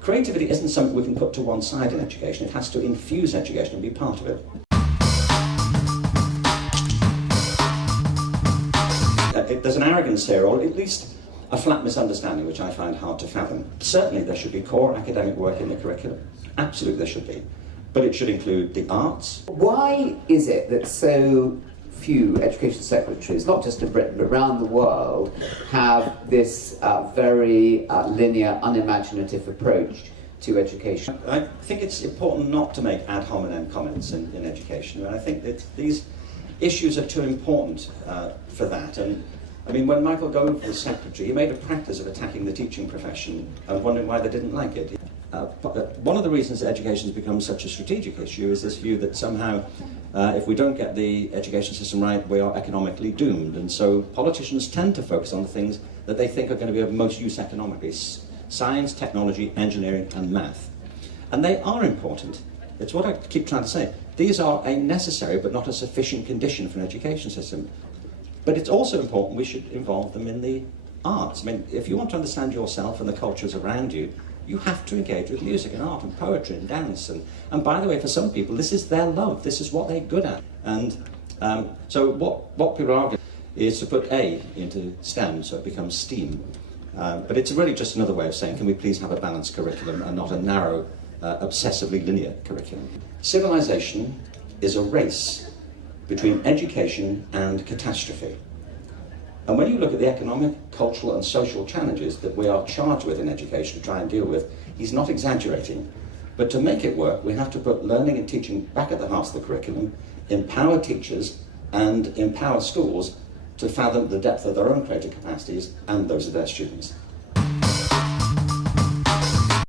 Creativity isn't something we can put to one side in education. It has to infuse education and be part of it. There's an arrogance here, or at least a flat misunderstanding, which I find hard to fathom. Certainly there should be core academic work in the curriculum. Absolutely there should be. But it should include the arts. Why is it that so few education secretaries, not just in Britain but around the world, have this very linear, unimaginative approach to education? I think it's important not to make ad hominem comments in education, and I think that these issues are too important for that. And I mean, when Michael Gove was secretary, he made a practice of attacking the teaching profession and wondering why they didn't like it. One of the reasons that education has become such a strategic issue is this view that somehow if we don't get the education system right, we are economically doomed. And so politicians tend to focus on the things that they think are going to be of most use economically: science, technology, engineering and math. And they are important. It's what I keep trying to say. These are a necessary but not a sufficient condition for an education system. But it's also important we should involve them in the arts. I mean, if you want to understand yourself and the cultures around you, you have to engage with music and art and poetry and dance. And by the way, for some people, this is their love. This is what they're good at. And so what people argue is to put A into STEM so it becomes STEAM. But it's really just another way of saying, can we please have a balanced curriculum and not a narrow, obsessively linear curriculum? Civilization is a race between education and catastrophe. And when you look at the economic, cultural and social challenges that we are charged with in education to try and deal with, he's not exaggerating. But to make it work, we have to put learning and teaching back at the heart of the curriculum, empower teachers and empower schools to fathom the depth of their own creative capacities and those of their students.